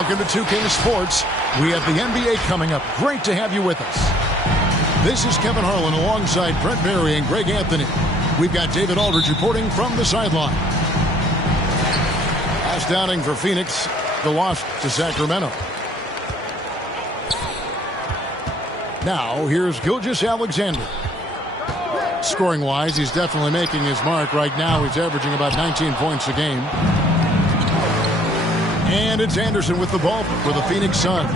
Welcome to 2K Sports. We have the NBA coming up. Great to have you with us. This is Kevin Harlan alongside Brent Berry and Greg Anthony. We've got David Aldridge reporting from the sideline. Pass downing for Phoenix. The loss to Sacramento. Now, here's Gilgeous-Alexander. Scoring-wise, he's definitely making his mark. Right now, he's averaging about 19 points a game. And it's Anderson with the ball for the Phoenix Suns.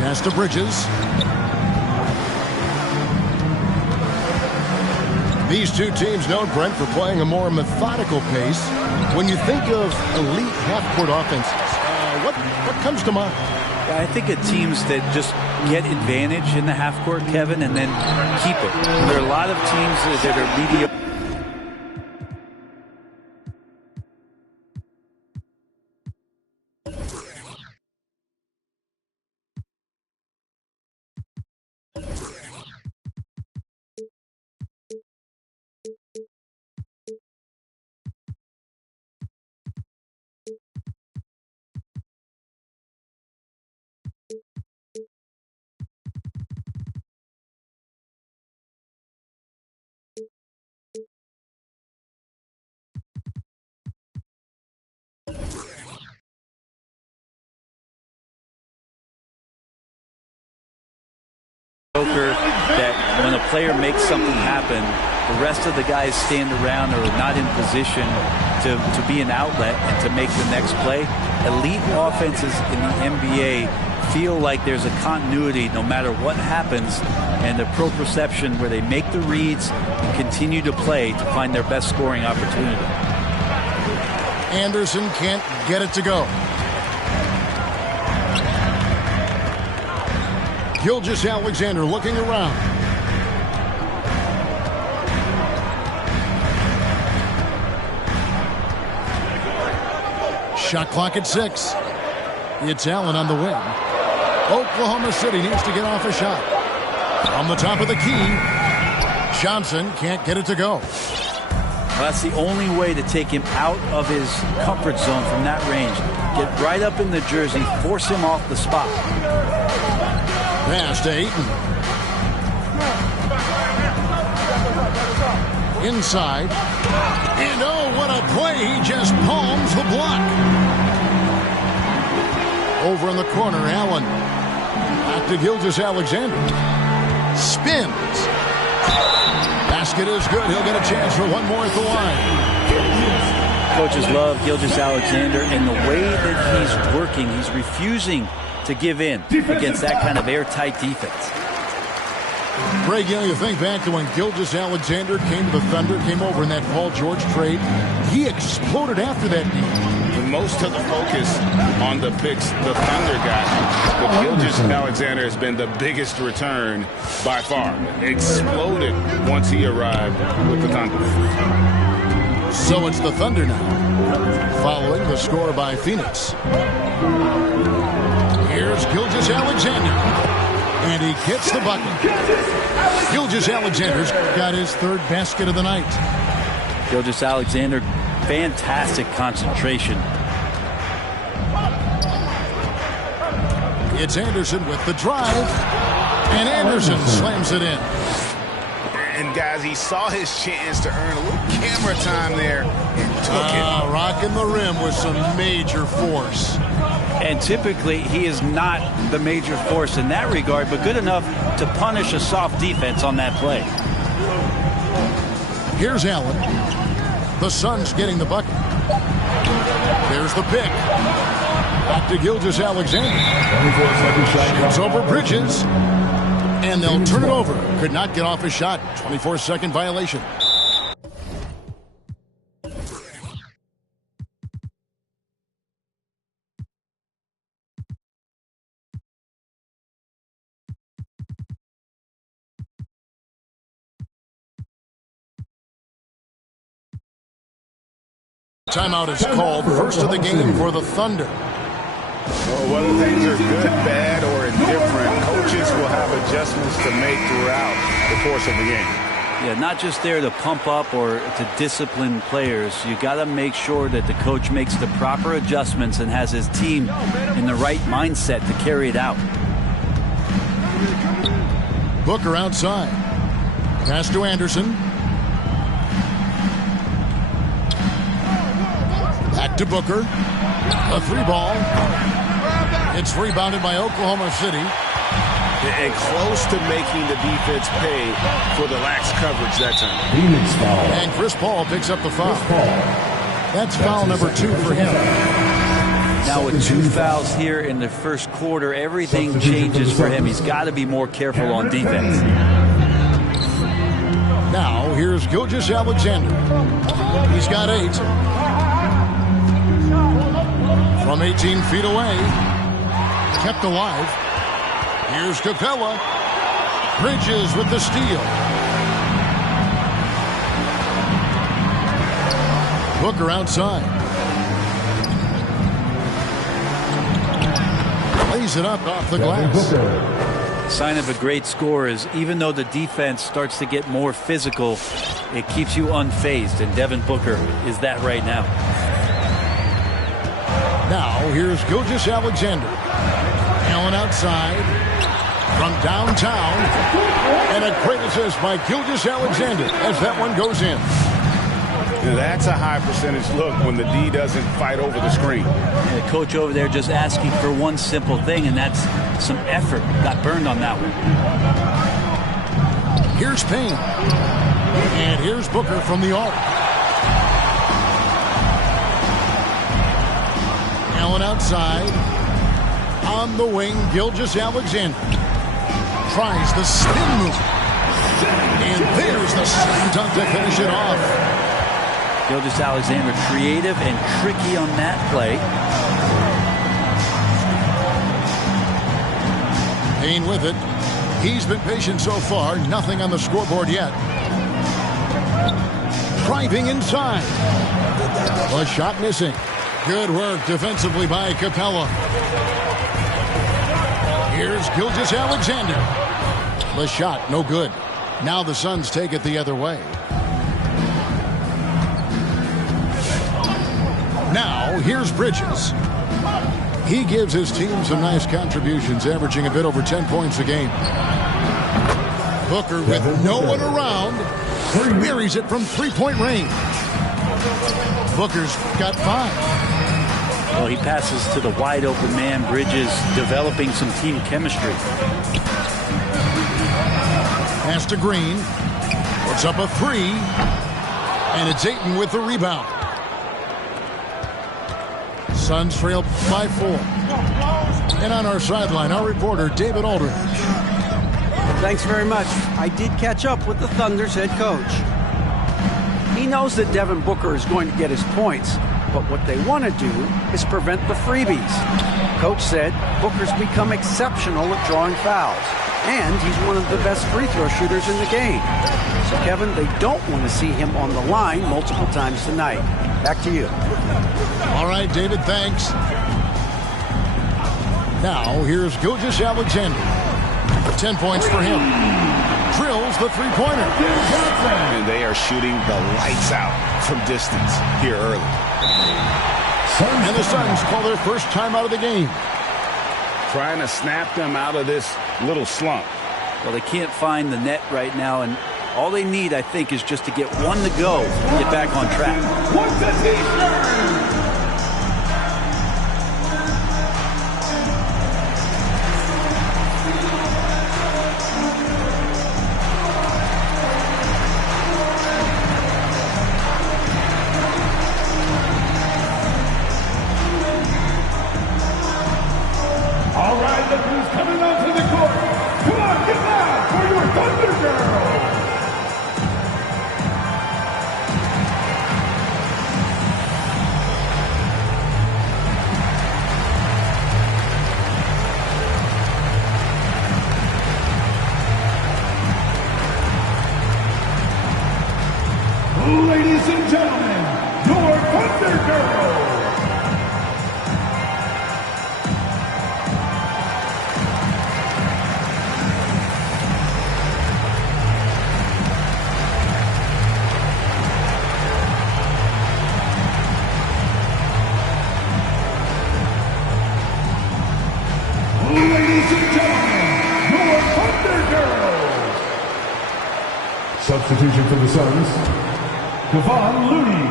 Pass to Bridges. These two teams known, Brent, for playing a more methodical pace. When you think of elite half-court offenses, what comes to mind? I think of teams that just get advantage in the half-court, Kevin, and then keep it. There are a lot of teams that are mediocre. That when a player makes something happen, the rest of the guys stand around or are not in position to be an outlet and to make the next play. Elite offenses in the NBA feel like there's a continuity no matter what happens, and the proprioception where they make the reads and continue to play to find their best scoring opportunity. Anderson can't get it to go. Gilgeous-Alexander looking around. Shot clock at 6. It's Allen on the wing. Oklahoma City needs to get off a shot. On the top of the key, Johnson can't get it to go. Well, that's the only way to take him out of his comfort zone from that range. Get right up in the jersey, force him off the spot. Pass to Ayton. Inside. And oh, what a play. He just palms the block. Over in the corner, Allen. Back to Gilgeous-Alexander. Spins. Basket is good. He'll get a chance for one more at the line. Coaches love Gilgeous-Alexander, and the way that he's working, he's refusing to give in against that kind of airtight defense. Greg, you think back to when Gilgeous-Alexander came to the Thunder, came over in that Paul George trade. He exploded after that deal. most of the focus on the picks the Thunder got. But Gilgeous-Alexander has been the biggest return by far. Exploded once he arrived with the Thunder. So it's the Thunder now, following the score by Phoenix. Here's Gilgeous-Alexander, and he gets the bucket. Gilgeous-Alexander's got his third basket of the night. Gilgeous-Alexander, fantastic concentration. It's Anderson with the drive, and Anderson slams it in. And guys, he saw his chance to earn a little camera time there and took it. Rocking the rim with some major force. And typically, he is not the major force in that regard, but good enough to punish a soft defense on that play. Here's Allen. The Suns getting the bucket. There's the pick. Back to Gilgeous-Alexander. Shoots over Bridges. And they'll turn it over. Could not get off his shot. 24-second violation. Timeout is called. First of the game for the Thunder. Well, whether things are good, bad, or indifferent, coaches will have adjustments to make throughout the course of the game. Yeah, not just there to pump up or to discipline players. You got to make sure that the coach makes the proper adjustments and has his team in the right mindset to carry it out. Booker outside. Pass to Anderson. Back to Booker. A three ball. It's rebounded by Oklahoma City. And close to making the defense pay for the lax coverage that time. And Chris Paul picks up the foul. That's foul number 2 for him. Now with 2 fouls here in the first quarter, everything changes for him. He's got to be more careful on defense. Now here's Gilgeous-Alexander. He's got 8. From 18 feet away. Kept alive. Here's Capella. Bridges with the steal. Booker outside. Lays it up off the glass. Sign of a great score is even though the defense starts to get more physical, it keeps you unfazed, and Devin Booker is that right now. Now here's Gilgeous-Alexander. Allen outside from downtown, and a great assist by Gilgeous-Alexander as that one goes in. That's a high percentage look when the D doesn't fight over the screen. And the coach over there just asking for one simple thing, and that's some effort. Got burned on that one. Here's Payne. And here's Booker from the arc. Allen outside. On the wing, Gilgeous-Alexander. Tries the spin move. And there's the slam dunk to finish it off. Gilgeous-Alexander creative and tricky on that play. Payne with it. He's been patient so far. Nothing on the scoreboard yet. Driving inside. A shot missing. Good work defensively by Capella. Here's Gilgeous-Alexander. The shot, no good. Now the Suns take it the other way. Now, here's Bridges. He gives his team some nice contributions, averaging a bit over 10 points a game. Booker with no one around. Buries it from three-point range. Booker's got 5. Well, he passes to the wide-open man. Bridges developing some team chemistry. Pass to Green. Puts up a 3. And it's Ayton with the rebound. Suns trail by 4. And on our sideline, our reporter, David Aldridge. Thanks very much. I did catch up with the Thunder's head coach. He knows that Devin Booker is going to get his points, But what they want to do is prevent the freebies. Coach said Booker's become exceptional at drawing fouls, and he's one of the best free throw shooters in the game. So, Kevin, they don't want to see him on the line multiple times tonight. Back to you. All right, David, thanks. Now, here's Gilgeous-Alexander. 10 points for him. Drills the three-pointer. And they are shooting the lights out from distance here early. And the Suns call their first time out of the game. Trying to snap them out of this little slump. Well, they can't find the net right now, and all they need, I think, is just to get one to go and get back on track. What's the T-shirt? All right, look who's coming onto the court. Come on, get loud for your Thunder Girl. Ladies and gentlemen, your Thunder Girl. Ladies and gentlemen, your Thunder Girl. Substitution for the Suns. Kevon Looney,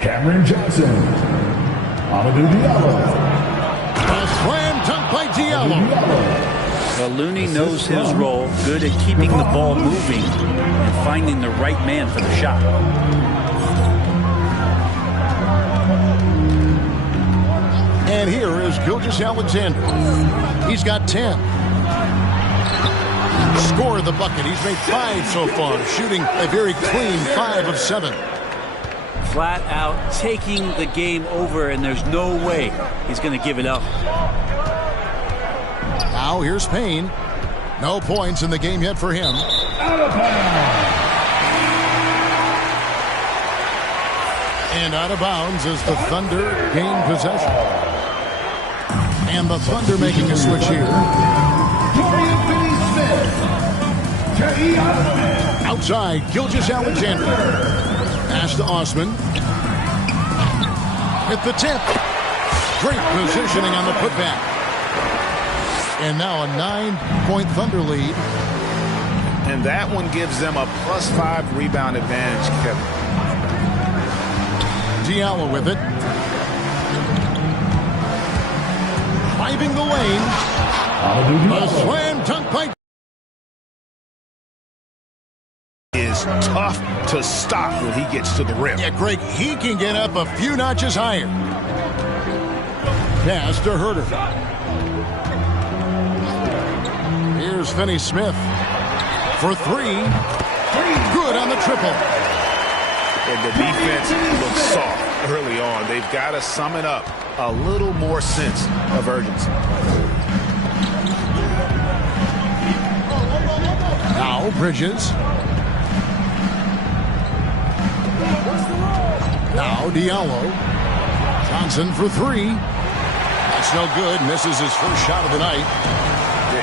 Cameron Johnson, Amadou Diallo. A slam dunk by Diallo. Well, Looney knows his role, good at keeping the ball moving and finding the right man for the shot. And here is Gilgeous-Alexander. He's got 10. Scored the bucket. He's made 5 so far, shooting a very clean 5 of 7. Flat out taking the game over, and there's no way he's going to give it up. Now here's Payne. No points in the game yet for him. Out of bounds. And out of bounds as the Thunder gain possession. And the Thunder making a switch here. Dorian Finney-Smith. Outside, Gilgeous-Alexander. Pass to Osman. Hit the tip. Great positioning on the putback. And now a 9-point Thunder lead. And that one gives them a +5 rebound advantage, Kevin. Diallo with it. Driving the lane. A slam dunk by Is tough to stop when he gets to the rim. Yeah, Greg, he can get up a few notches higher. Pass to Herter. Here's Finney-Smith for 3. Good on the triple. And the defense looks soft early on. They've got to sum it up. A little more sense of urgency. Now Bridges. Now Diallo. Johnson for 3. That's no good. Misses his first shot of the night.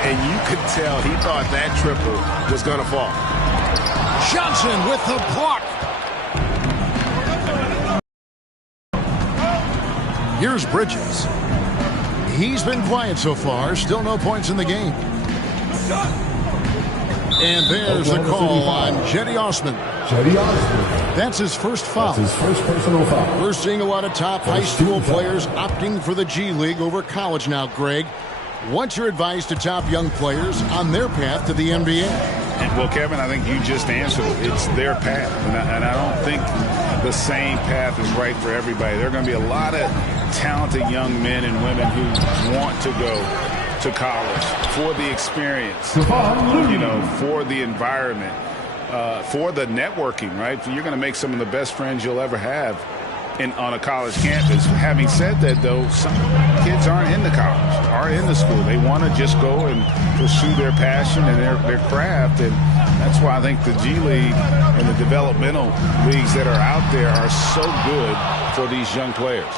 And you could tell he thought that triple was going to fall. Johnson with the block. Here's Bridges. He's been quiet so far. Still no points in the game. And there's the call on Cedi Osman. That's his first foul. That's his first personal foul. We're seeing a lot of top high school players opting for the G League over college now, Greg. What's your advice to top young players on their path to the NBA? Well, Kevin, I think you just answered it. It's their path. And I don't think the same path is right for everybody. There are going to be a lot of talented young men and women who want to go to college for the experience, you know, for the environment, for the networking, right? You're going to make some of the best friends you'll ever have on a college campus. Having said that, though, some kids aren't in the college, aren't in the school. They want to just go and pursue their passion and their craft, and that's why I think the G League and the developmental leagues that are out there are so good for these young players.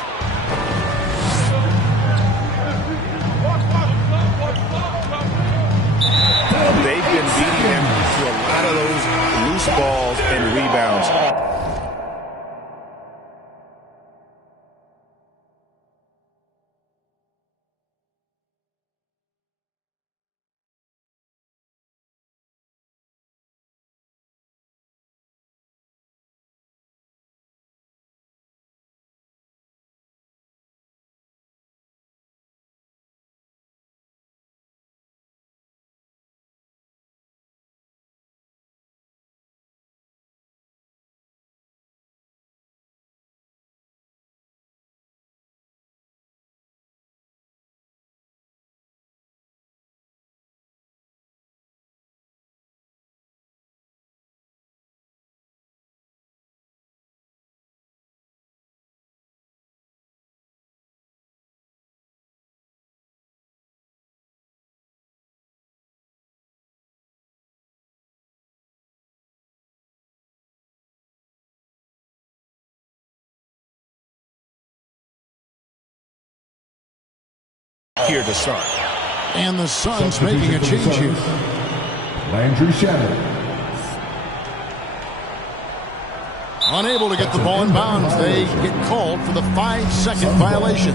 They've been beating them to a lot of those loose balls and rebounds. Here to start. And the Suns making a change here. Landry Shamet. Unable to get the ball in bounds. They get called for the 5-second violation.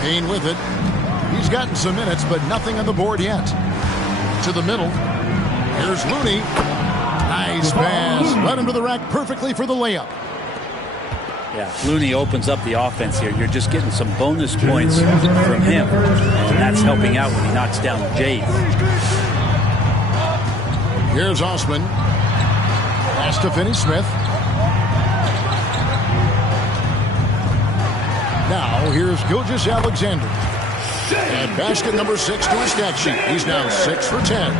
Payne with it. He's gotten some minutes, but nothing on the board yet. To the middle. Here's Looney. Nice pass. Led him to the rack perfectly for the layup. Yeah, Looney opens up the offense here. You're just getting some bonus points from him, and that's helping out when he knocks down Jade. Here's Osman. Pass to Finney-Smith. Now, here's Gilgeous-Alexander. And basket number 6 to his stat sheet. He's now 6 for 10.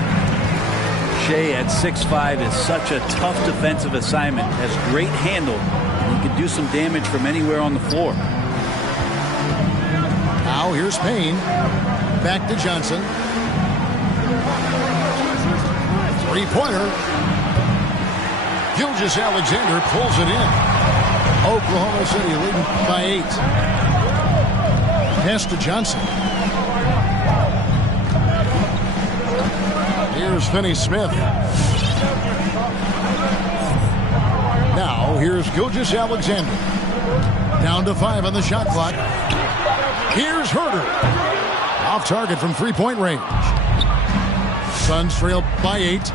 Shea at 6'5" is such a tough defensive assignment. Has great handle. And he can do some damage from anywhere on the floor. Now here's Payne. Back to Johnson. Three-pointer. Gilgeous-Alexander pulls it in. Oklahoma City leading by 8. Pass to Johnson. Here's Finney-Smith. Now, here's Gilgeous-Alexander. Down to 5 on the shot clock. Here's Herter. Off target from three-point range. Suns trail by 8.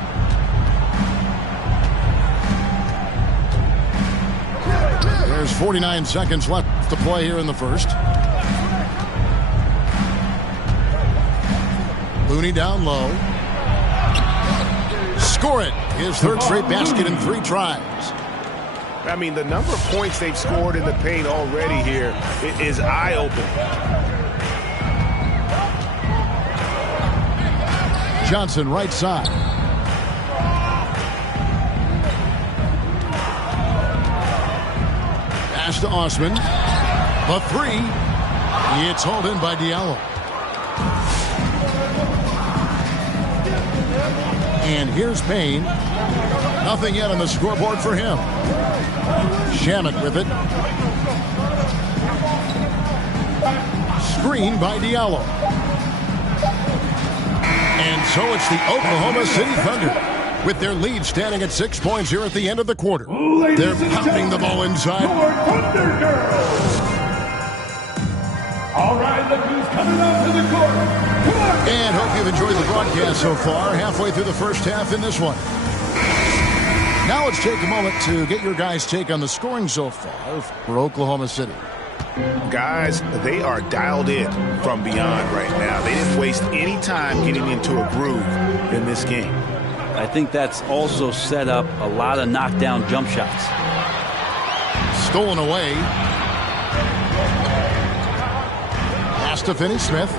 There's 49 seconds left to play here in the first. Looney down low. Score it. His third straight basket in 3 tries. I mean, the number of points they've scored in the paint already here is eye-opening. Johnson right side. Pass to Osman. The 3. It's hauled in by Diallo. And here's Payne. Nothing yet on the scoreboard for him. Shamet with it. Screen by Diallo. And so it's the Oklahoma City Thunder with their lead standing at 6 points here at the end of the quarter. They're pounding the ball inside. Your Thunder Girls. All right, look who's coming onto the court. Come on. And hope you've enjoyed the broadcast so far. Halfway through the first half in this one. Now let's take a moment to get your guys' take on the scoring so far for Oklahoma City. Guys, they are dialed in from beyond right now. They didn't waste any time getting into a groove in this game. I think that's also set up a lot of knockdown jump shots. Stolen away. Pass to Finney-Smith.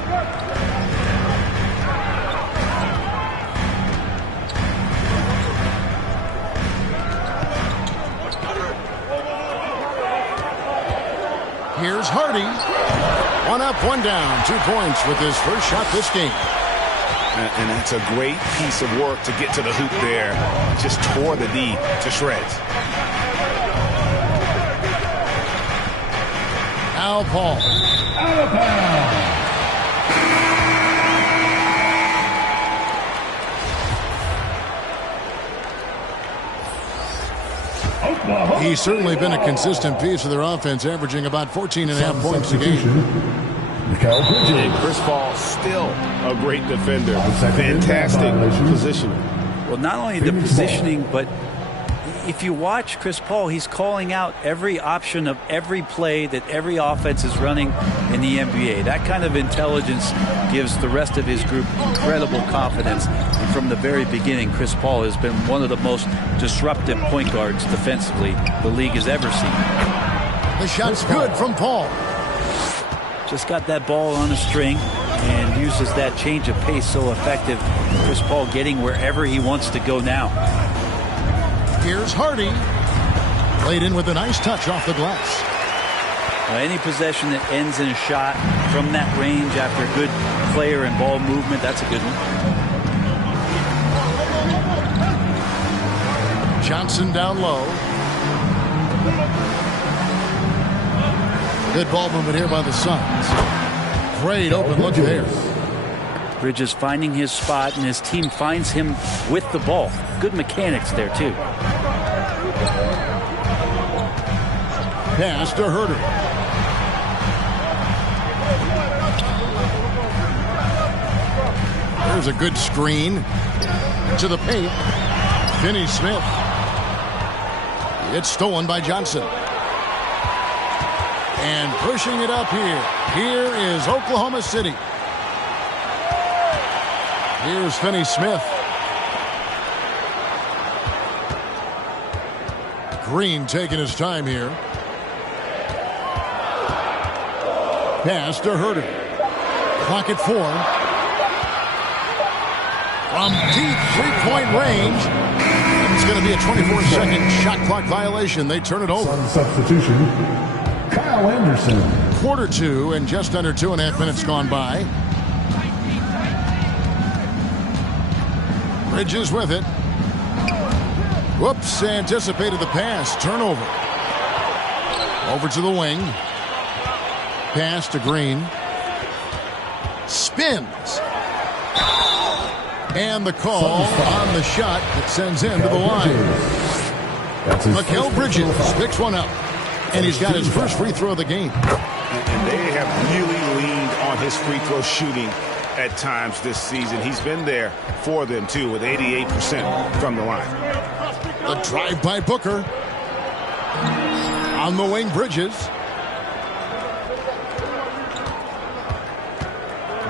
Hardy. One up, one down. 2 points with his first shot this game. And that's a great piece of work to get to the hoop there. Just tore the D to shreds. Al Paul. Out of bounds. He's certainly been a consistent piece of their offense, averaging about 14.5 points a game. And Chris Paul still a great defender. Fantastic positioning. Well, not only the positioning, but if you watch Chris Paul, he's calling out every option of every play that every offense is running in the NBA. That kind of intelligence gives the rest of his group incredible confidence. And from the very beginning, Chris Paul has been one of the most disruptive point guards defensively the league has ever seen. The shot's good from Paul. Just got that ball on a string and uses that change of pace so effective. Chris Paul getting wherever he wants to go now. Here's Hardy. Laid in with a nice touch off the glass. Any possession that ends in a shot from that range after good player and ball movement, that's a good one. Johnson down low. Good ball movement here by the Suns. Great open look there. Bridges finding his spot, and his team finds him with the ball. Good mechanics there, too. Pass to Herter. There's a good screen. To the paint. Finney Smith. It's stolen by Johnson. And pushing it up here. Here is Oklahoma City. Here's Finney Smith. Green taking his time here. Pass to Herter. Clock at 4. From deep three-point range. It's going to be a 24-second shot clock violation. They turn it over. Substitution. Kyle Anderson. Quarter 2 and just under 2.5 minutes gone by. Bridges with it. Whoops, anticipated the pass. Turnover. Over to the wing. Pass to Green. Spins. And the call on the shot that sends him to the line. Mikal Bridges picks one up. And he's got his first free throw of the game. And they have really leaned on his free throw shooting at times this season. He's been there for them, too, with 88% from the line. The drive by Booker. On the wing, Bridges.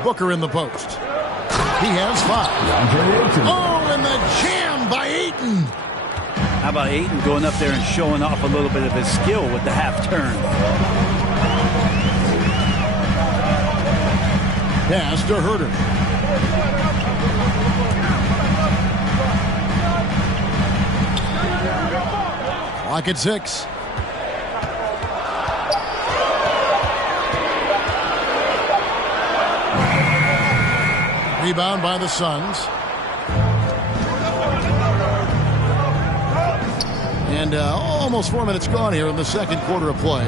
Booker in the post. He has 5. Oh, and the jam by Ayton. How about Ayton going up there and showing off a little bit of his skill with the half turn? Pass to Herter. Clock at 6. Rebound by the Suns. And almost 4 minutes gone here in the second quarter of play.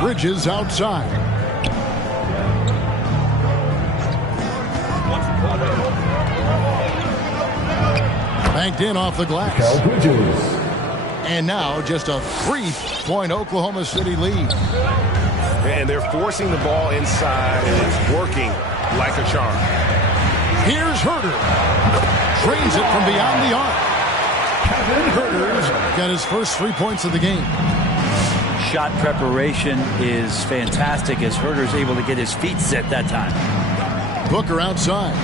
Bridges outside. Banked in off the glass. And now just a 3-point Oklahoma City lead. And they're forcing the ball inside, and it's working like a charm. Here's Herter. Drains it from beyond the arc. Herter's got his first 3 points of the game. Shot preparation is fantastic as Herter's able to get his feet set that time. Booker outside.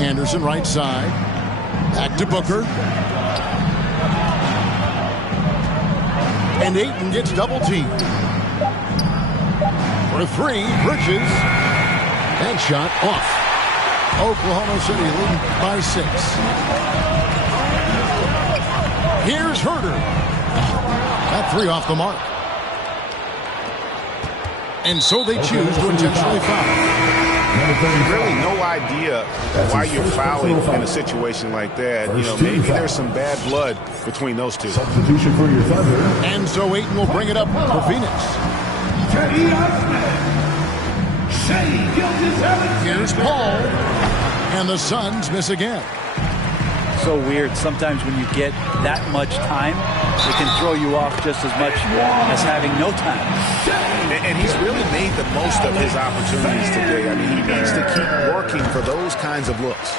Anderson right side. Back to Booker. And Ayton gets double teamed. For 3, Bridges. And shot off. Oklahoma City leading by 6. Here's Herder. Got 3 off the mark. And so they choose to intentionally foul. Really no idea why you're fouling in a situation like that. You know, maybe there's some bad blood between those two. Substitution for your Thunder. And so Ayton will bring it up for Phoenix. Here's Paul. And the Suns miss again. So weird. Sometimes when you get that much time, it can throw you off just as much as having no time. And he's really made the most of his opportunities today. I mean, he needs to keep working for those kinds of looks.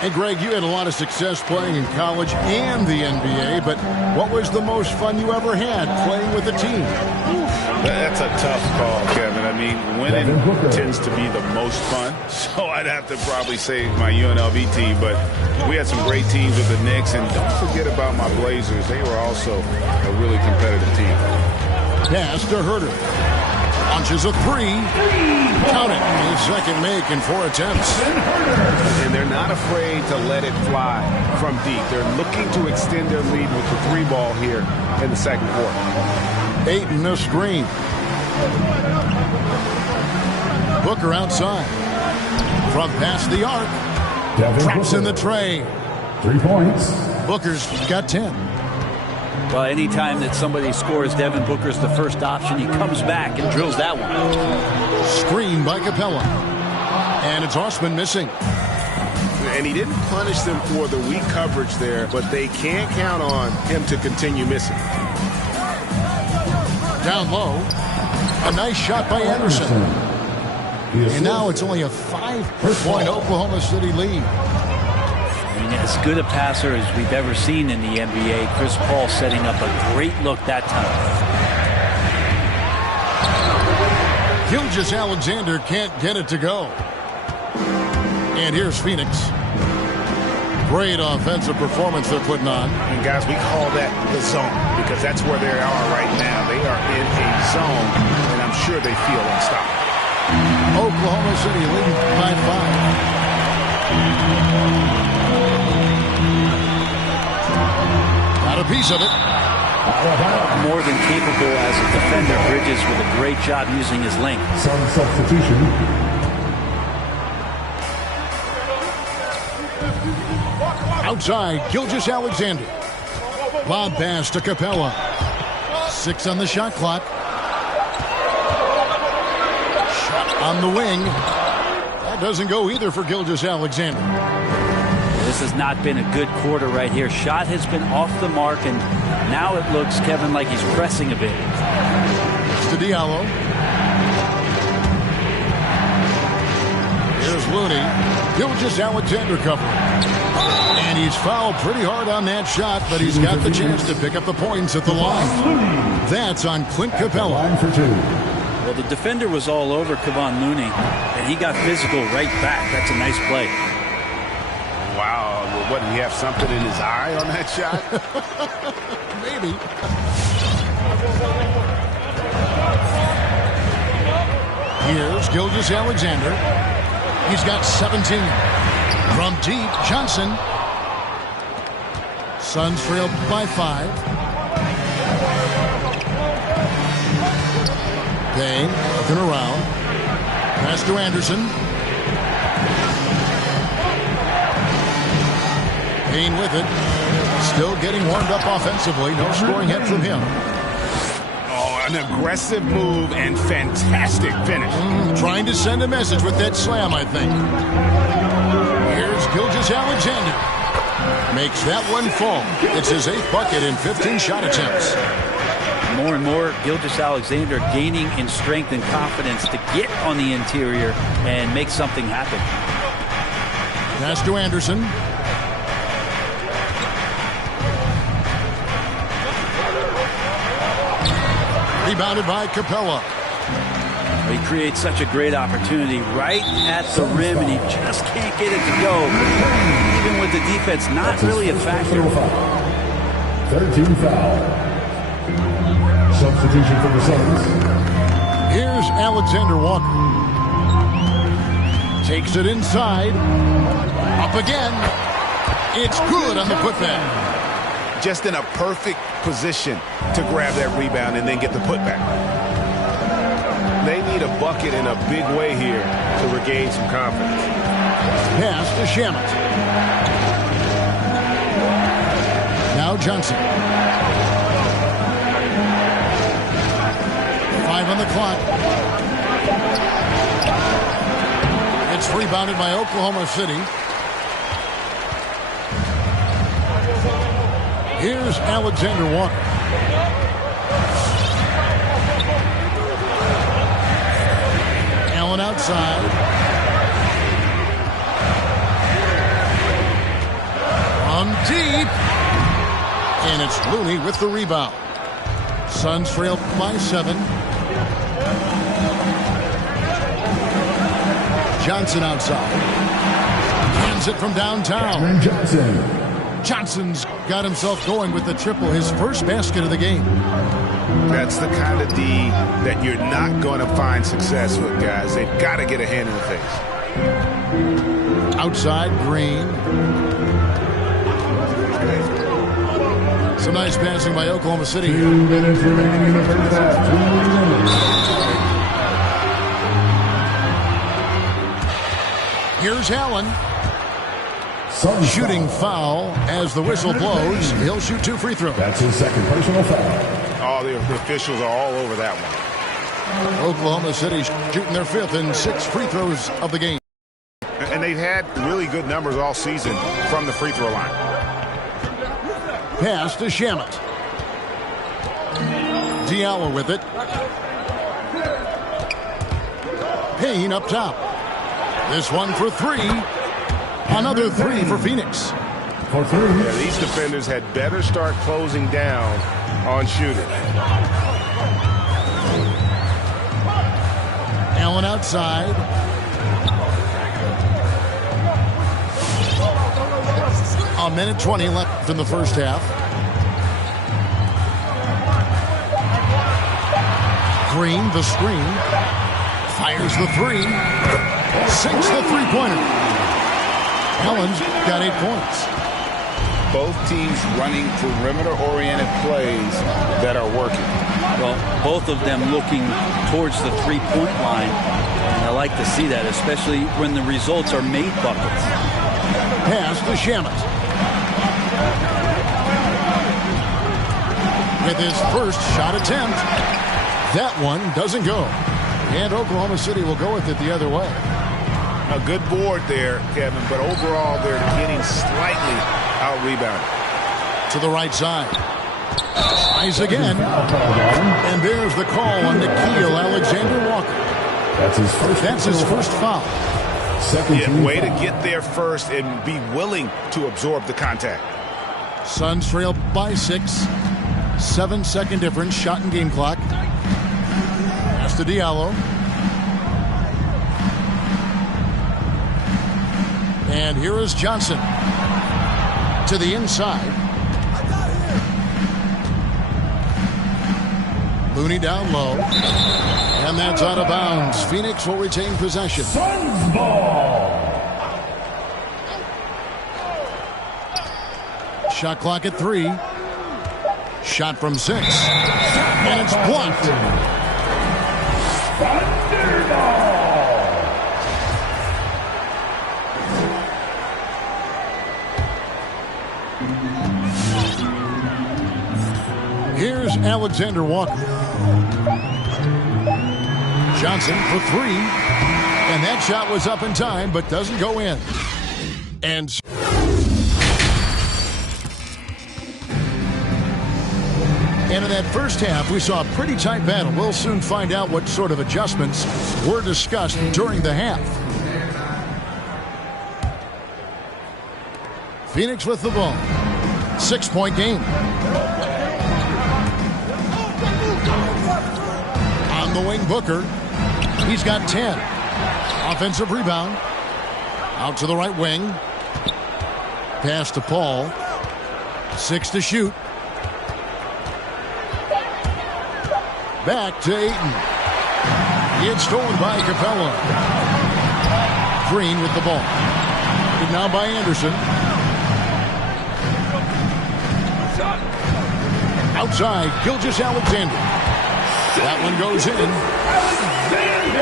Hey, Greg, you had a lot of success playing in college and the NBA, but what was the most fun you ever had playing with a team? That's a tough call, Kevin. I mean, winning tends to be the most fun, so I'd have to probably say my UNLV team, but we had some great teams with the Knicks, and don't forget about my Blazers. They were also a really competitive team. Pass to Herder. Launches a 3. Count it. His second make in 4 attempts. And they're not afraid to let it fly from deep. They're looking to extend their lead with the 3 ball here in the second quarter. Ayton a screen. Booker outside. From past the arc. Traps in the tray. 3 points. Booker's got 10. Well, anytime that somebody scores, Devin Booker's the first option. He comes back and drills that one. Screen by Capella. And it's Osman missing. And he didn't punish them for the weak coverage there, but they can't count on him to continue missing. Down low. A nice shot by Anderson. And now it's only a 5-point Oklahoma City lead. I mean, as good a passer as we've ever seen in the NBA. Chris Paul setting up a great look that time. Gilgeous-Alexander can't get it to go. And here's Phoenix. Great offensive performance they're putting on. And guys, we call that the zone because that's where they are right now. They are in a zone, and I'm sure they feel unstoppable. Oklahoma City leading by 5. Got a piece of it. More than capable as a defender. Bridges with a great job using his length. Some substitution. Outside, Gilgeous-Alexander. Lob pass to Capella. 6 on the shot clock. Shot on the wing. That doesn't go either for Gilgeous-Alexander. This has not been a good quarter right here. Shot has been off the mark, and now it looks, Kevin, like he's pressing a bit. It's to Diallo. Here's Looney. Gilgeous-Alexander covering. And he's fouled pretty hard on that shot, but he's got the chance to pick up the points at the line. That's on Clint Capella. Line for 2. Well, the defender was all over Kevon Looney, and he got physical right back. That's a nice play. Wow, what, did he have something in his eye on that shot? Maybe. Here's Gilgeous-Alexander. He's got 17. From deep, Johnson. Suns trail by 5. Payne looking around. Pass to Anderson. Payne with it. Still getting warmed up offensively. No scoring hit from him. Oh, an aggressive move and fantastic finish. Trying to send a message with that slam, I think. Here's Gilgeous-Alexander. Makes that one fall. It's his 8th bucket in 15 shot attempts. More and more, Gilgeous-Alexander gaining in strength and confidence to get on the interior and make something happen. Pass to Anderson. Rebounded by Capella. He creates such a great opportunity right at the rim, and he just can't get it to go. Even with the defense, not really a factor. 13 foul. Substitution for the Suns. Here's Alexander Walker. Takes it inside. Up again. It's good on the putback. just in a perfect position to grab that rebound and then get the putback. They need a bucket in a big way here to regain some confidence. Pass to Shamet. Now Johnson. 5 on the clock. It's rebounded by Oklahoma City. Here's Alexander Walker. Allen outside. From deep. And it's Looney with the rebound. Suns trail by 7. Johnson outside. Hands it from downtown. Johnson's got himself going with the triple, his first basket of the game. That's the kind of D that you're not going to find success with, guys. They've got to get a hand in the face. Outside, Green. Some nice passing by Oklahoma City. 2 minutes remaining in the first half. 2 minutes. Here's Allen. Shooting foul as the whistle blows. He'll shoot 2 free throws. That's his second personal foul. Oh, the officials are all over that one. Oklahoma City shooting their 5th and 6th free throws of the game. And they've had really good numbers all season from the free throw line. Pass to Shamet. Diallo with it. Payne up top. This one for 3. Another 3 for Phoenix. For 3. Yeah, these defenders had better start closing down on shooting. Allen outside. A minute 20 left in the first half. Green, the screen. Fires the 3. Sinks the three-pointer. Allen's got 8 points. Both teams running perimeter-oriented plays that are working. Well, both of them looking towards the three-point line. And I like to see that, especially when the results are made buckets. Pass to Shamet. With his first shot attempt. That one doesn't go. And Oklahoma City will go with it the other way. A good board there, Kevin, but overall they're getting slightly out-rebounded. To the right side. Tries again. And there's the call on Nickeil Alexander-Walker. That's his first foul. Yeah, way to get there first and be willing to absorb the contact. Suns trail by 6. 7-second difference, shot and game clock. Pass to Diallo. And here is Johnson. To the inside. Looney down low. And that's out of bounds. Phoenix will retain possession. Suns ball. Shot clock at 3. Shot from 6. And it's blocked. Here's Alexander Walker. Johnson for 3. And that shot was up in time, but doesn't go in. And in that first half, we saw a pretty tight battle. We'll soon find out what sort of adjustments were discussed during the half. Phoenix with the ball. 6-point game. On the wing, Booker. He's got 10. Offensive rebound. Out to the right wing. Pass to Paul. 6 to shoot. Back to Ayton. It's stolen by Capella. Green with the ball. And now by Anderson. Outside, Gilgeous-Alexander. That one goes in.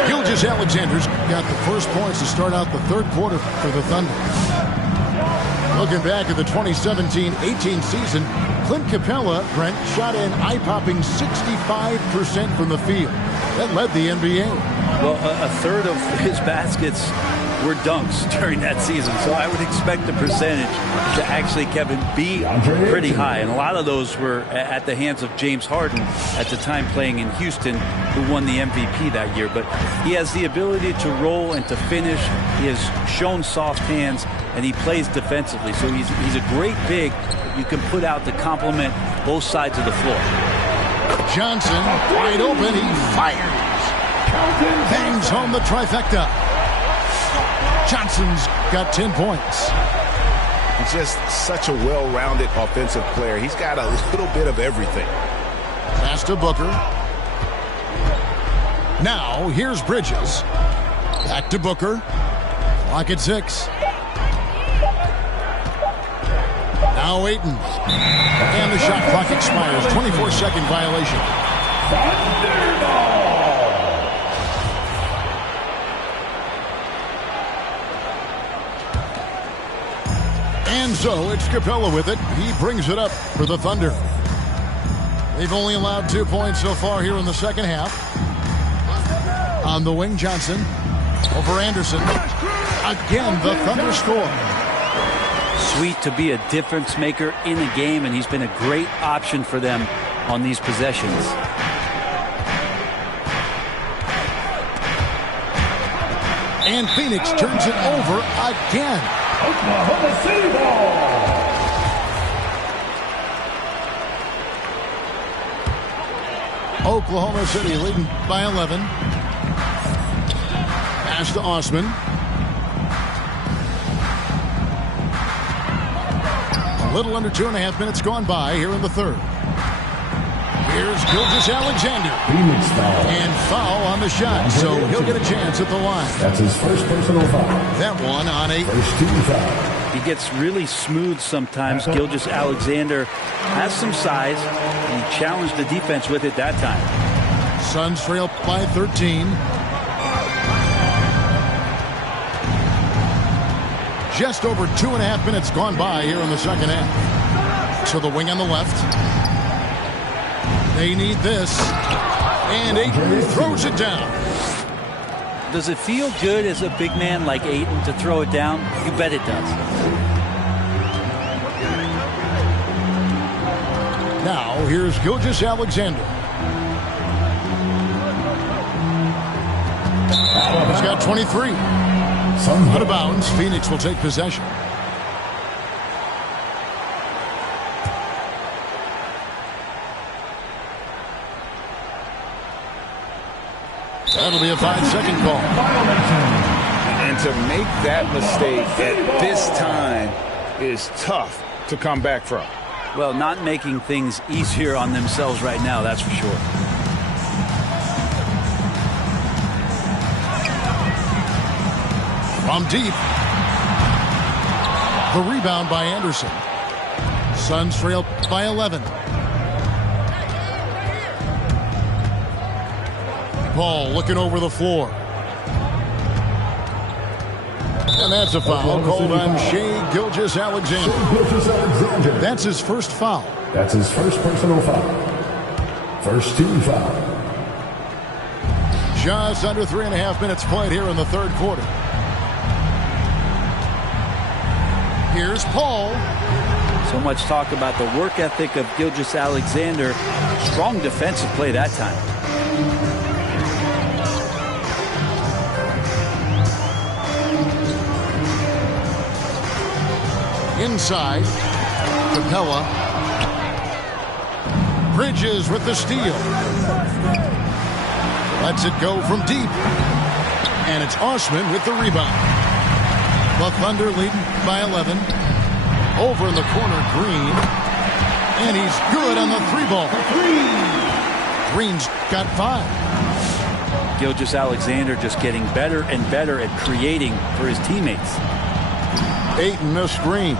Gilgeous-Alexander's got the first points to start out the third quarter for the Thunder. Looking back at the 2017-18 season, Clint Capella, Brent, shot an eye-popping 65% from the field. That led the NBA. Well, a third of his baskets were dunks during that season, so I would expect the percentage to actually, Kevin, be pretty high. And a lot of those were at the hands of James Harden at the time playing in Houston, who won the MVP that year. But he has the ability to roll and to finish. He has shown soft hands, and he plays defensively. So he's a great big you can put out to complement both sides of the floor. Johnson, wide open, he fires. Bangs home the trifecta. Johnson's got 10 points. He's just such a well-rounded offensive player. He's got a little bit of everything. Pass to Booker. Now, here's Bridges. Back to Booker. Clock at 6. Now Ayton. And the shot clock expires. 24-second violation. And so it's Capella with it. He brings it up for the Thunder. They've only allowed 2 points so far here in the second half. On the wing, Johnson. Over Anderson. Again, the Thunder score. Sweet to be a difference maker in a game, and he's been a great option for them on these possessions. And Phoenix turns it over again. Oklahoma City ball. Oklahoma City leading by 11. Pass to Osman. A little under 2.5 minutes gone by here in the third. Here's Gilgeous-Alexander. Phoenix foul. And foul on the shot, so he'll get a chance at the line. That's his first personal foul. That one on 8. First team foul. He gets really smooth sometimes. Gilgeous-Alexander has some size, and he challenged the defense with it that time. Suns trail by 13. Just over 2.5 minutes gone by here in the second half. To the wing on the left. They need this. And Ayton throws it down. Does it feel good as a big man like Ayton to throw it down? You bet it does. Now, here's Gilgeous-Alexander. He's got 23. Out of bounds. Phoenix will take possession. That'll be a 5-second call. And to make that mistake at this time is tough to come back from. Well, not making things easier on themselves right now, that's for sure. From deep. The rebound by Anderson. Suns trail by 11. Paul looking over the floor. And that's a foul called on Shai Gilgeous-Alexander. That's his first foul. That's his first personal foul. First team foul. Just under 3.5 minutes played here in the third quarter. Here's Paul. So much talk about the work ethic of Gilgeous-Alexander. Strong defensive play that time. Inside, Capella. Bridges with the steal. Lets it go from deep. And it's Osman with the rebound. The Thunder leading by 11. Over in the corner, Green. And he's good on the 3-ball. Green's got 5. Gilgeous-Alexander just getting better and better at creating for his teammates. Ayton, the screen.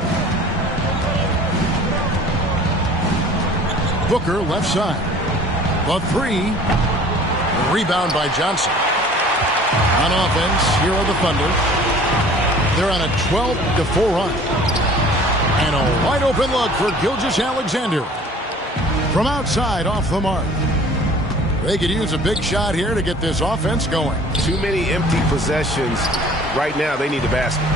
Booker left side. The three. Rebound by Johnson. On offense, here are the Thunder. They're on a 12-4 run. And a wide open look for Gilgeous-Alexander. From outside, off the mark. They could use a big shot here to get this offense going. Too many empty possessions. Right now, they need a basket.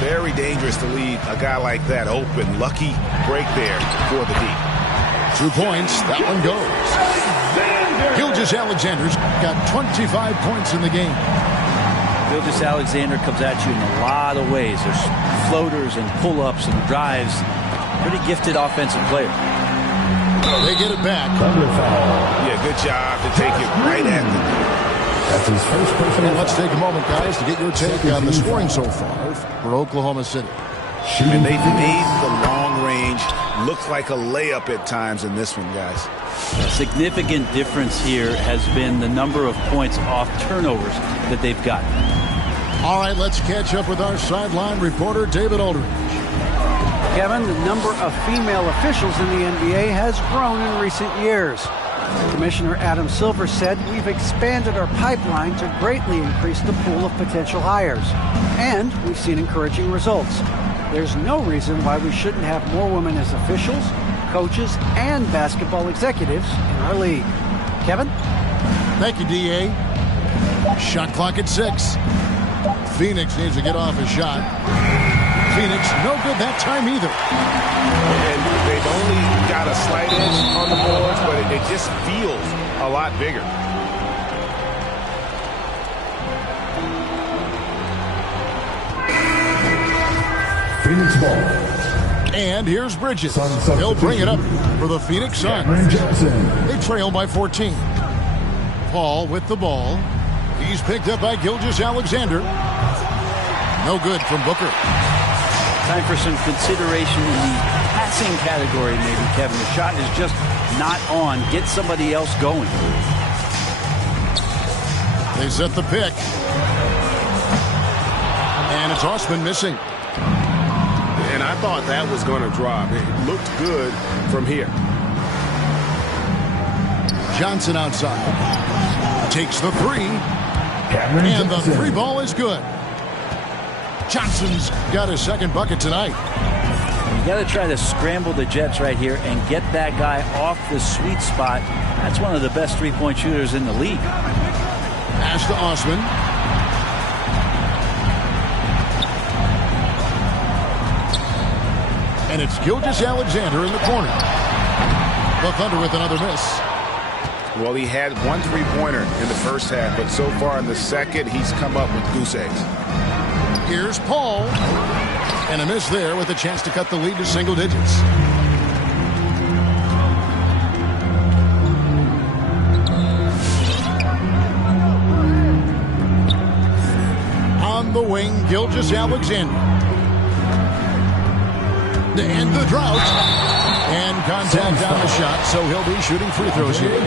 Very dangerous to leave a guy like that open. Lucky break there for the D. 2 points. That one goes. Gilgeous-Alexander's got 25 points in the game. Gilgeous-Alexander comes at you in a lot of ways. There's floaters and pull-ups and drives. Pretty gifted offensive player. They get it back. Yeah, good job to take it right at them. That's his first personal. And let's take a moment, guys, to get your take on the scoring so far for Oklahoma City. And they've made the long range look like a layup at times in this one, guys. A significant difference here has been the number of points off turnovers that they've gotten. All right, let's catch up with our sideline reporter, David Aldridge. Kevin, the number of female officials in the NBA has grown in recent years. Commissioner Adam Silver said, "We've expanded our pipeline to greatly increase the pool of potential hires. And we've seen encouraging results. There's no reason why we shouldn't have more women as officials, coaches, and basketball executives in our league." Kevin? Thank you, D.A. Shot clock at 6. Phoenix needs to get off a shot. Phoenix, no good that time either. And they've only got a slight edge on the boards, but it just feels a lot bigger. Phoenix ball. And here's Bridges. He'll bring it up for the Phoenix Suns. They trail by 14. Paul with the ball. He's picked up by Gilgeous-Alexander. No good from Booker. Time for some consideration in the passing category, maybe, Kevin. The shot is just not on. Get somebody else going. They set the pick. And it's Osman missing. And I thought that was going to drop. It looked good from here. Johnson outside. Takes the three. And the three ball is good. Johnson's got his second bucket tonight. You got to try to scramble the Jets right here and get that guy off the sweet spot. That's one of the best three-point shooters in the league. Pass to Osman. And it's Gilgeous-Alexander in the corner. The Thunder with another miss. Well, he had one three-pointer in the first half, but so far in the second, he's come up with goose eggs. Here's Paul. And a miss there with a chance to cut the lead to single digits. On the wing, Gilgeous-Alexander. To end the drought. And contact on the shot, so he'll be shooting free throws here.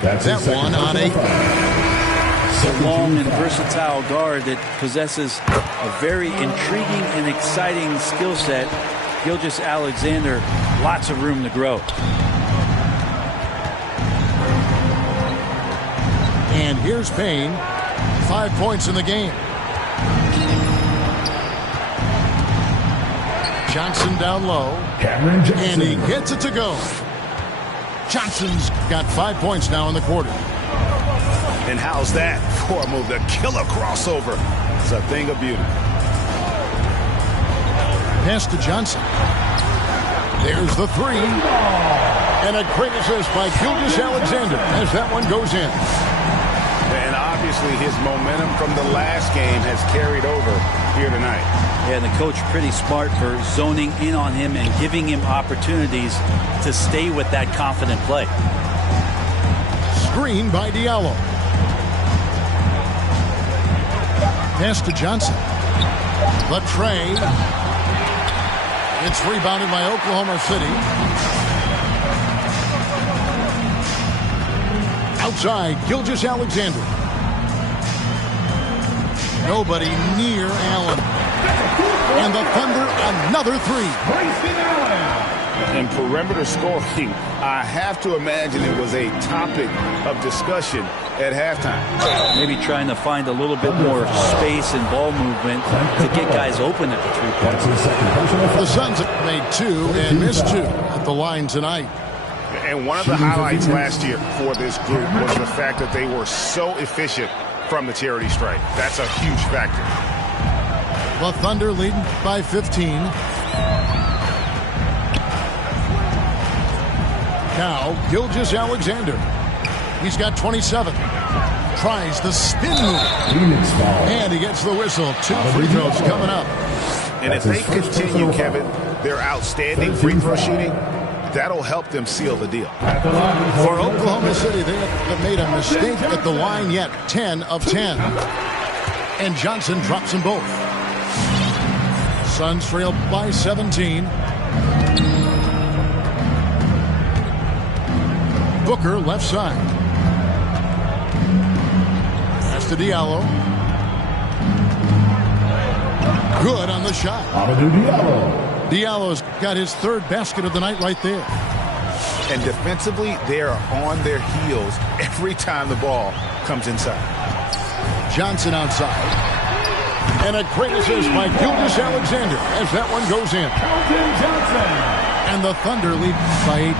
That's that one on 8. A long and versatile guard that possesses a very intriguing and exciting skill set. Gilgeous-Alexander, lots of room to grow. And here's Payne. 5 points in the game. Johnson down low. And he gets it to go. Johnson's got 5 points now in the quarter. And how's that for a move? The killer crossover. It's a thing of beauty. Pass to Johnson. There's the three. And a great assist by Gilgeous-Alexander as that one goes in. And obviously his momentum from the last game has carried over here tonight. Yeah, and the coach pretty smart for zoning in on him and giving him opportunities to stay with that confident play. Screen by Diallo. Pass to Johnson. The tray. It's rebounded by Oklahoma City. Outside, Gilgeous-Alexander. Nobody near Allen. And the Thunder, another three. In perimeter scoring, I have to imagine it was a topic of discussion at halftime. Maybe trying to find a little bit more space and ball movement to get guys open at the three-point line. The Suns have made 2 and missed 2 at the line tonight. And one of the highlights last year for this group was the fact that they were so efficient from the charity stripe. That's a huge factor. The Thunder leading by 15. Now, Gilgeous-Alexander. He's got 27. Tries the spin move. And he gets the whistle. 2 free throws coming up. And if they continue, Kevin, their outstanding free throw shooting, that'll help them seal the deal. For Oklahoma City, they have made a mistake at the line yet. 10 of 10. And Johnson drops them both. Suns trail by 17. Booker left side. Pass to Diallo. Good on the shot. Diallo's got his 3rd basket of the night right there. And defensively, they are on their heels every time the ball comes inside. Johnson outside. And a great assist by Gilgeous-Alexander as that one goes in. And the Thunder lead by 18.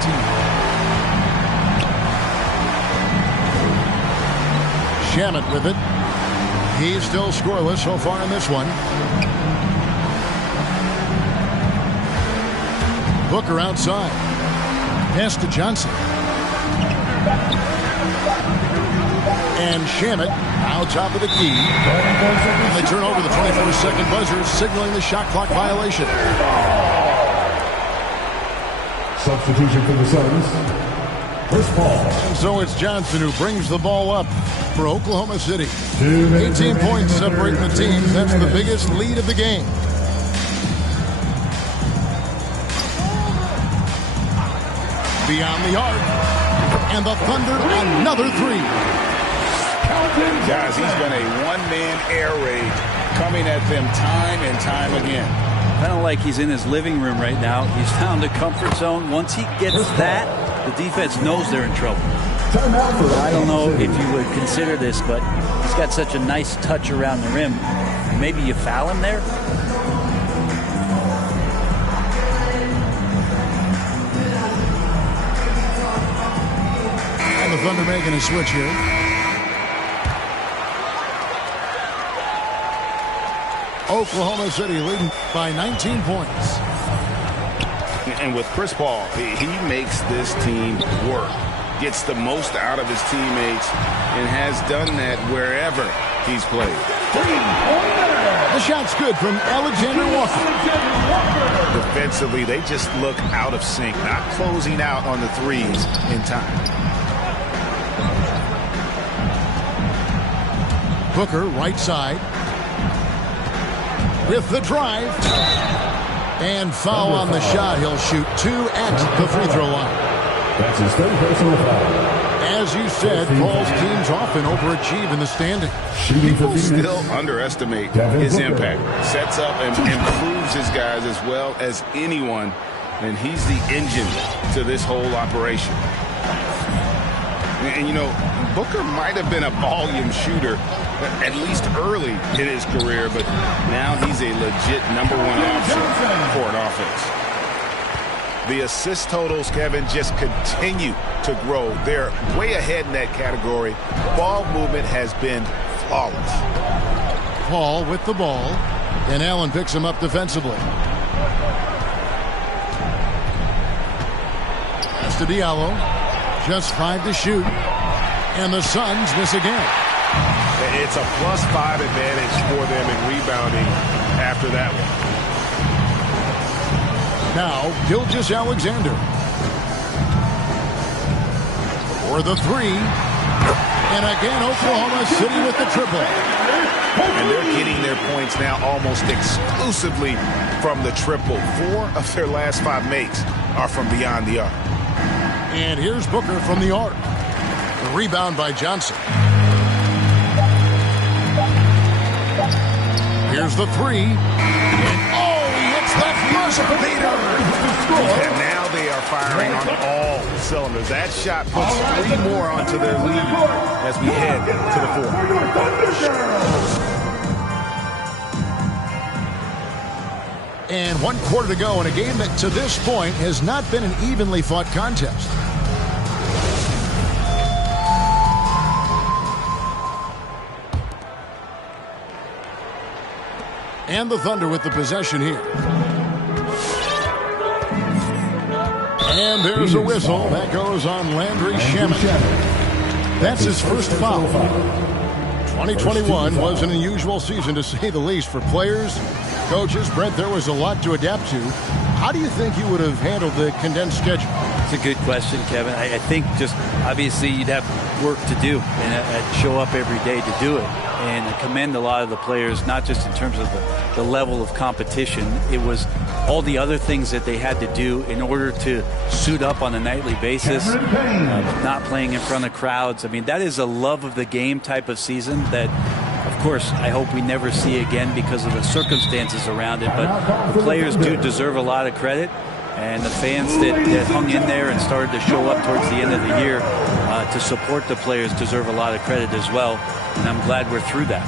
Shamet with it. He's still scoreless so far in this one. Booker outside. Pass to Johnson. And Shamet out top of the key. And they turn over the 24-second buzzer, signaling the shot clock violation. Substitution for the Suns. Chris Paul. And so it's Johnson who brings the ball up for Oklahoma City. 18 points separating the teams. That's the biggest lead of the game. Beyond the arc. And the Thunder another 3. Guys, he's been a one-man air raid coming at them time and time again. Kind of like he's in his living room right now. He's found a comfort zone. Once he gets that, the defense knows they're in trouble. I don't know if you would consider this, but he's got such a nice touch around the rim. Maybe you foul him there? And the Thunder making a switch here. Oklahoma City leading by 19 points. And with Chris Paul, he makes this team work, gets the most out of his teammates, and has done that wherever he's played. The shot's good from Alexander Walker. Defensively, they just look out of sync, not closing out on the threes in time. Booker, right side. With the drive. And foul on the shot. He'll shoot 2 at the free throw line. That's his 3rd personal foul. As you said, Paul's teams often overachieve in the standing. People still underestimate his impact. Sets up and improves his guys as well as anyone, and he's the engine to this whole operation. And, you know, Booker might have been a volume shooter, at least early in his career, but now he's a legit #1 option for an offense. The assist totals, Kevin, just continue to grow. They're way ahead in that category. Ball movement has been flawless. Paul with the ball, and Allen picks him up defensively. Pass to Diallo. Just 5 to shoot. And the Suns miss again. It's a +5 advantage for them in rebounding after that one. Now, Gilgeous-Alexander. For the 3. And again, Oklahoma City with the triple. And they're getting their points now almost exclusively from the triple. 4 of their last 5 makes are from beyond the arc. And here's Booker from the arc. The rebound by Johnson. Here's the 3. And oh, he hits the buzzer beater. And now firing on all cylinders. That shot puts 3 more onto their lead as we head to the 4th. And 1 quarter to go in a game that to this point has not been an evenly fought contest. And the Thunder with the possession here. And there's a whistle. That goes on Landry Shamet. That's his first foul. 2021 was an unusual season, to say the least, for players, coaches. Brent, there was a lot to adapt to. How do you think you would have handled the condensed schedule? It's a good question, Kevin. I think just obviously you'd have work to do and show up every day to do it. And I commend a lot of the players, not just in terms of the level of competition. It was all the other things that they had to do in order to suit up on a nightly basis, not playing in front of crowds. I mean, that is a love of the game type of season that, of course, I hope we never see again because of the circumstances around it. But the players do deserve a lot of credit. And the fans that hung in there and started to show up towards the end of the year to support the players deserve a lot of credit as well. And I'm glad we're through that.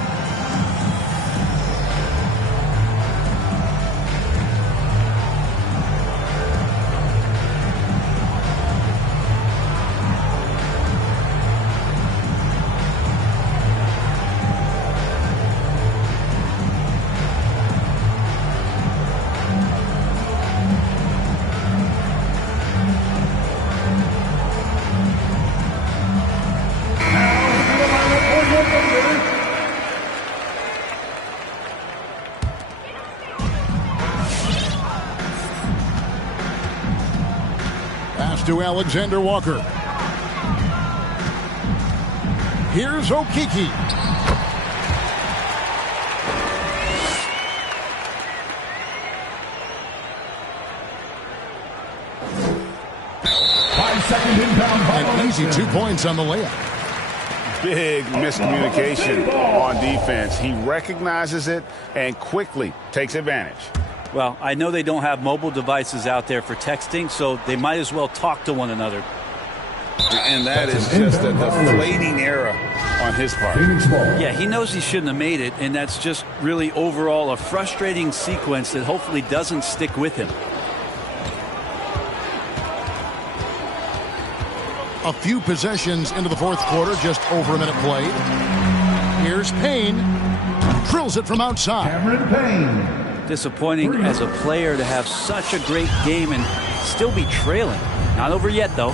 To Alexander Walker. Here's Okeke. An easy 2 points on the layup. Big miscommunication on defense. He recognizes it and quickly takes advantage. Well, I know they don't have mobile devices out there for texting, so they might as well talk to one another. And that is just a deflating error on his part. Yeah, he knows he shouldn't have made it, and that's just really overall a frustrating sequence that hopefully doesn't stick with him. A few possessions into the 4th quarter, just over a minute played. Here's Payne. Drills it from outside. Cameron Payne. Disappointing as a player to have such a great game and still be trailing. Not over yet, though.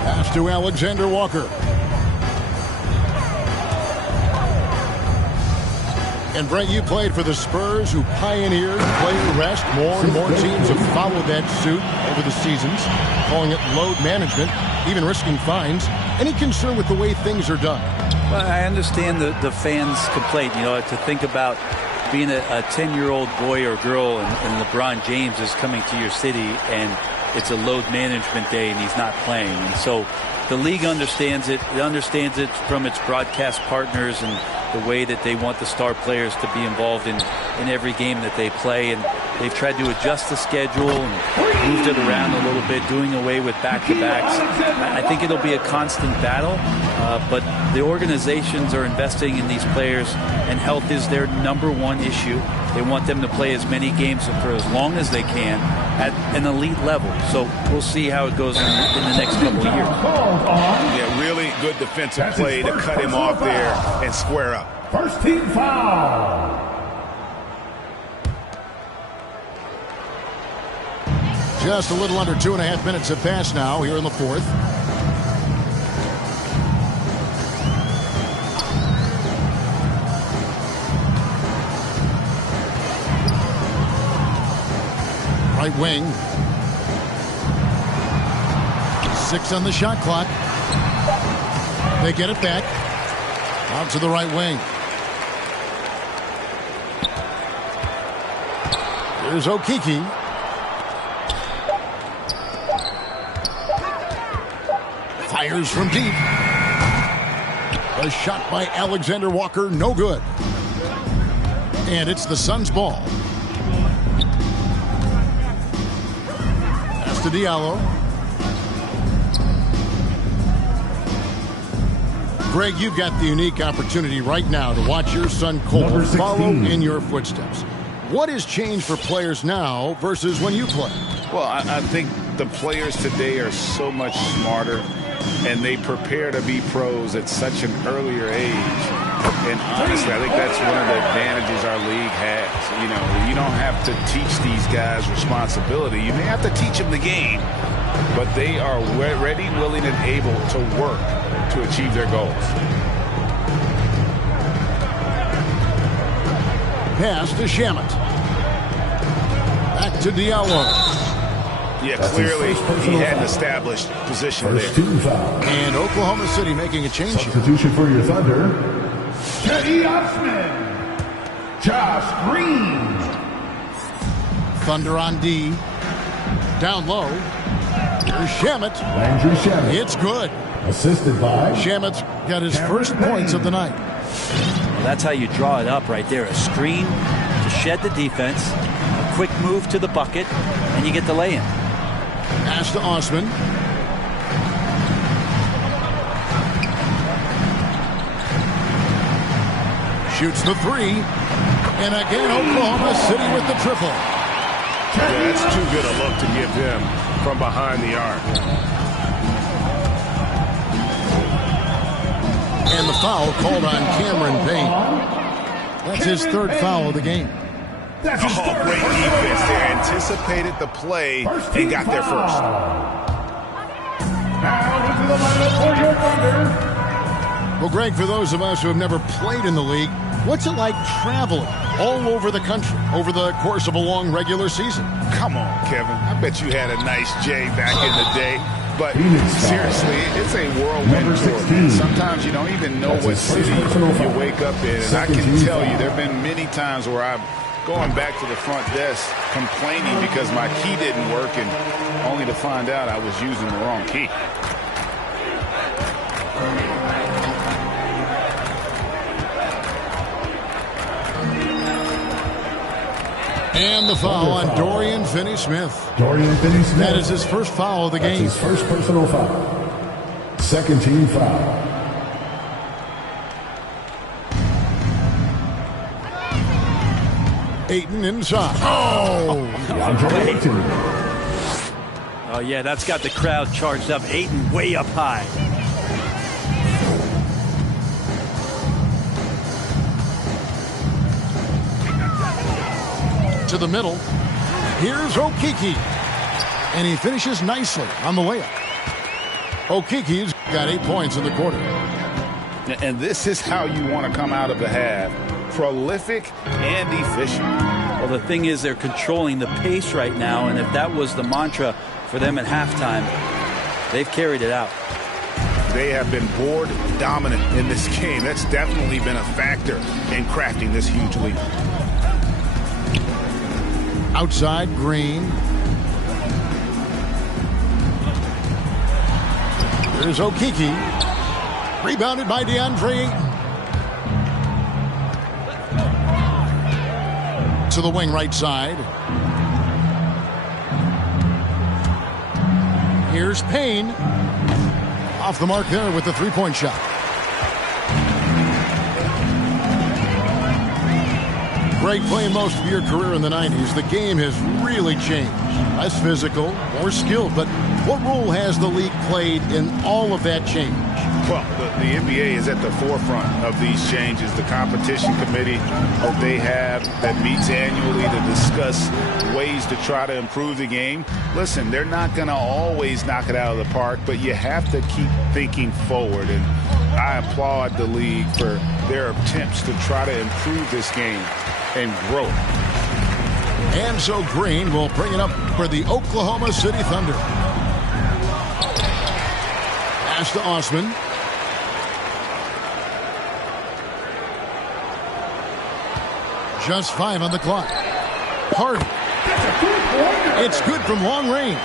Pass to Alexander Walker. And Brent, you played for the Spurs, who pioneered player rest. More and more teams have followed that suit over the seasons, calling it load management, even risking fines. Any concern with the way things are done? Well, I understand the fans' complaint, to think about being a 10-year-old boy or girl and LeBron James is coming to your city and it's a load management day and he's not playing. And so the league understands it. It understands it from its broadcast partners and the way that they want the star players to be involved in every game that they play. And they've tried to adjust the schedule and moved it around a little bit, doing away with back-to-backs. I think it'll be a constant battle, but the organizations are investing in these players, and health is their #1 issue. They want them to play as many games for as long as they can at an elite level. So we'll see how it goes in the next couple of years. Yeah, really good defensive play to cut him off there and square up. First team foul. Just a little under 2.5 minutes have passed now here in the 4th. Right wing. 6 on the shot clock. They get it back. Out to the right wing. Here's Okeke. Fires from deep. A shot by Alexander Walker, no good. And it's the Suns' ball. Pass to Diallo. Greg, you've got the unique opportunity right now to watch your son Cole follow in your footsteps. What has changed for players now versus when you played? Well, I think the players today are so much smarter, and they prepare to be pros at such an earlier age. And honestly, I think that's one of the advantages our league has. You know, you don't have to teach these guys responsibility. You may have to teach them the game, but they are ready, willing, and able to work to achieve their goals. Pass to Shamet. Back to Diallo. Yeah, clearly he had an established position there. And Oklahoma City making a change. Substitution for your Thunder. Teddy Osman. Josh Green. Thunder on D. Down low. Here's Shamet. Landry Shamet. It's good. Assisted by Shamet's got his first points of the night. Well, that's how you draw it up right there. A screen to shed the defense, a quick move to the bucket, and you get the lay-in. Pass to Osman. Shoots the three. And again, Oklahoma City with the triple. Yeah, that's too good a look to give him from behind the arc. And the foul called on Cameron Payne. That's his third foul of the game. Oh, great defense there. Anticipated the play and got there first. Now into the lineup for your Thunder. Well, Greg, for those of us who have never played in the league, what's it like traveling all over the country over the course of a long regular season? Come on, Kevin. I bet you had a nice J back in the day. But seriously, it's a whirlwind tour. Sometimes you don't even know what city you wake up in. And I can tell you there have been many times where I'm going back to the front desk complaining because my key didn't work, and only to find out I was using the wrong key. And the foul on Dorian Finney-Smith. Dorian Finney-Smith. That is his first foul of the game. His first personal foul. Second team foul. Ayton inside. Oh! Oh, yeah, that's got the crowd charged up. Ayton way up high. To the middle. Here's Okeke. And he finishes nicely on the layup. Okeke's got 8 points in the quarter. And this is how you want to come out of the half. Prolific and efficient. Well, the thing is they're controlling the pace right now, and if that was the mantra for them at halftime, they've carried it out. They have been board dominant in this game. That's definitely been a factor in crafting this huge lead. Outside, Green. There's Okeke. Rebounded by DeAndre Ayton. To the wing right side. Here's Payne. Off the mark there with the three-point shot. Greg, playing most of your career in the 90s, the game has really changed. Less physical, more skilled, but what role has the league played in all of that change? Well, the NBA is at the forefront of these changes. The competition committee that they have that meets annually to discuss ways to try to improve the game. Listen, they're not going to always knock it out of the park, but you have to keep thinking forward. And I applaud the league for their attempts to try to improve this game and grow it. And so Green will bring it up for the Oklahoma City Thunder. Pass to Osman. Just 5 on the clock. Harden. It's good from long range.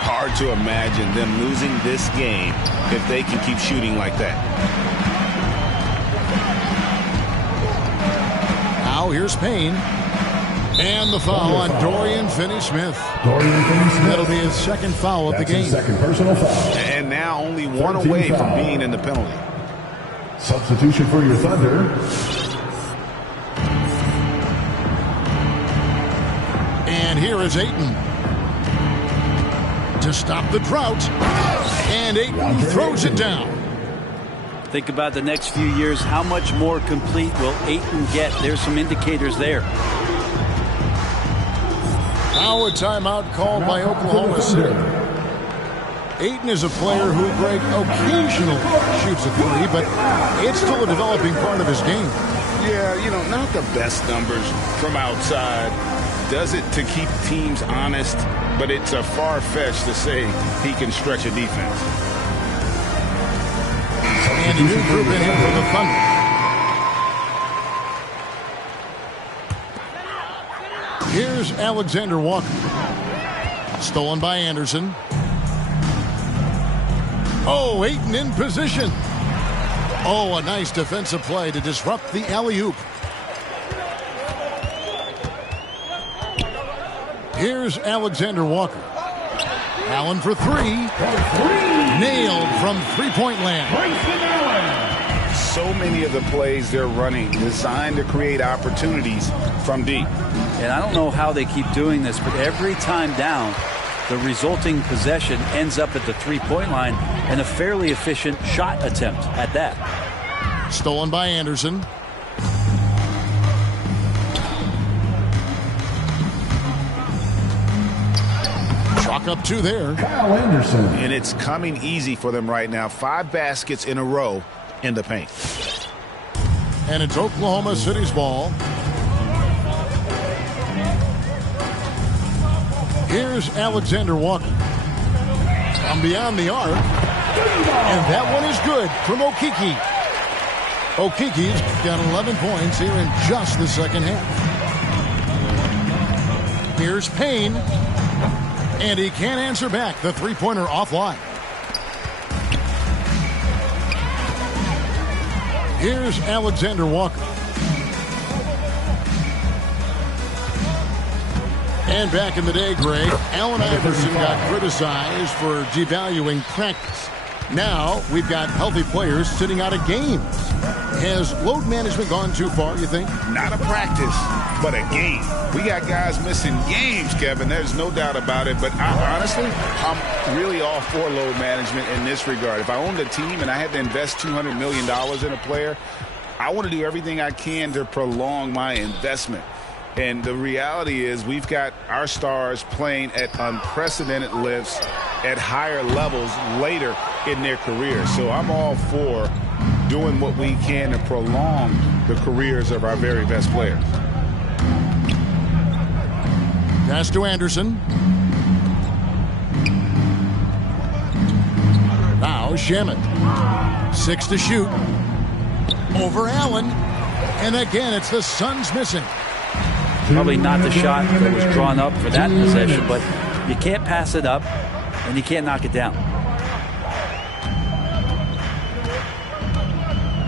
Hard to imagine them losing this game if they can keep shooting like that. Now here's Payne. And the foul on Dorian Finney-Smith. That'll be his second foul of the game. Second personal foul. And now only one away from being in the penalty. Substitution for your Thunder. And here is Ayton to stop the drought. And Ayton throws it down. Think about the next few years. How much more complete will Ayton get? There's some indicators there. Now a timeout called by Oklahoma City. Ayton is a player who, Greg, occasionally shoots a three, but it's still a developing part of his game. Yeah, not the best numbers from outside. Does it to keep teams honest, but it's a far-fetched to say he can stretch a defense. And a new group in here for the Thunder. Here's Alexander Walker. Stolen by Anderson. Oh, Ayton in position. Oh, a nice defensive play to disrupt the alley-oop. Here's Alexander Walker. Allen for three. Nailed from three-point land. So many of the plays they're running designed to create opportunities from deep. And I don't know how they keep doing this, but every time down, the resulting possession ends up at the three-point line and a fairly efficient shot attempt at that. Stolen by Anderson. Chalk up two there. Kyle Anderson. And it's coming easy for them right now. 5 baskets in a row in the paint. And it's Oklahoma City's ball. Here's Alexander Walker. From beyond the arc. And that one is good from Okeke. Okeke's got 11 points here in just the second half. Here's Payne. And he can't answer back. The three-pointer offline. Here's Alexander Walker. And back in the day, Greg, Allen Iverson got criticized for devaluing practice. Now we've got healthy players sitting out of games. Has load management gone too far, you think? Not a practice, but a game. We got guys missing games, Kevin. There's no doubt about it. But honestly, I'm really all for load management in this regard. If I owned a team and I had to invest $200 million in a player, I want to do everything I can to prolong my investment. And the reality is we've got our stars playing at unprecedented lifts at higher levels later in their career. So I'm all for doing what we can to prolong the careers of our very best players. Pass to Anderson. Now Shamet. 6 to shoot. Over Allen. And again, it's the Suns missing. Probably not the shot that was drawn up for that possession, but you can't pass it up and you can't knock it down.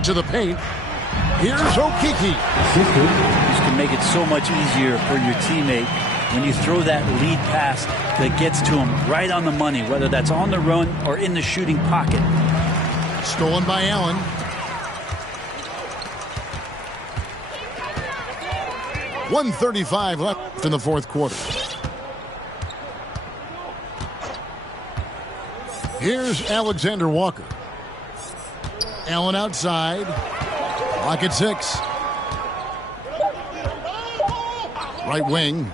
To the paint. Here's Okeke. This can make it so much easier for your teammate when you throw that lead pass that gets to him right on the money, whether that's on the run or in the shooting pocket. Stolen by Allen. .135 left in the fourth quarter. Here's Alexander Walker. Allen outside. Clock at 6. Right wing.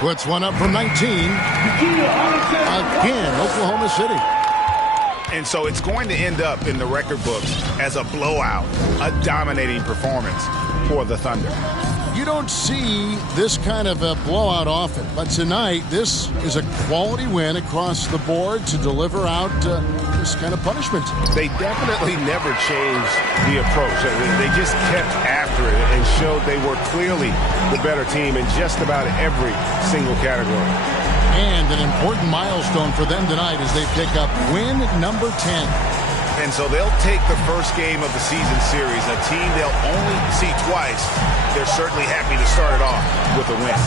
Puts one up from 19. Again, Oklahoma City. And so it's going to end up in the record books as a blowout, a dominating performance for the Thunder. You don't see this kind of a blowout often, but tonight this is a quality win across the board to deliver out this kind of punishment. They definitely never changed the approach. They just kept after it and showed they were clearly the better team in just about every single category. And an important milestone for them tonight as they pick up win number 10. And so they'll take the first game of the season series, a team they'll only see twice. They're certainly happy to start it off with a win.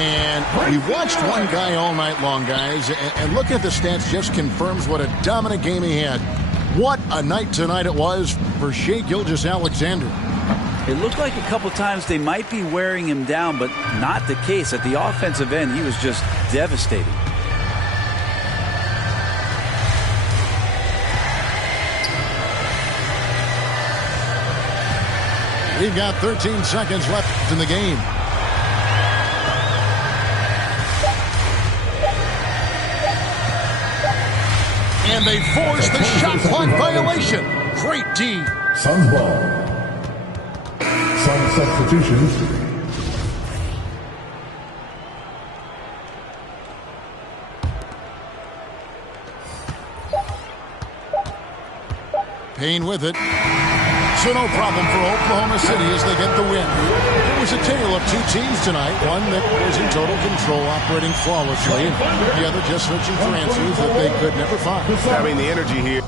And we watched one guy all night long, guys, and look at the stats just confirms what a dominant game he had. What a night tonight it was for Shai Gilgeous-Alexander. It looked like a couple times they might be wearing him down, but not the case. At the offensive end, he was just devastating. We've got 13 seconds left in the game. And they force the shot clock violation. Great D. Suns ball. Some substitutions. Payne with it. So no problem for Oklahoma City as they get the win. It was a tale of two teams tonight. One that was in total control, operating flawlessly. The other just searching for answers that they could never find. I mean, the energy here.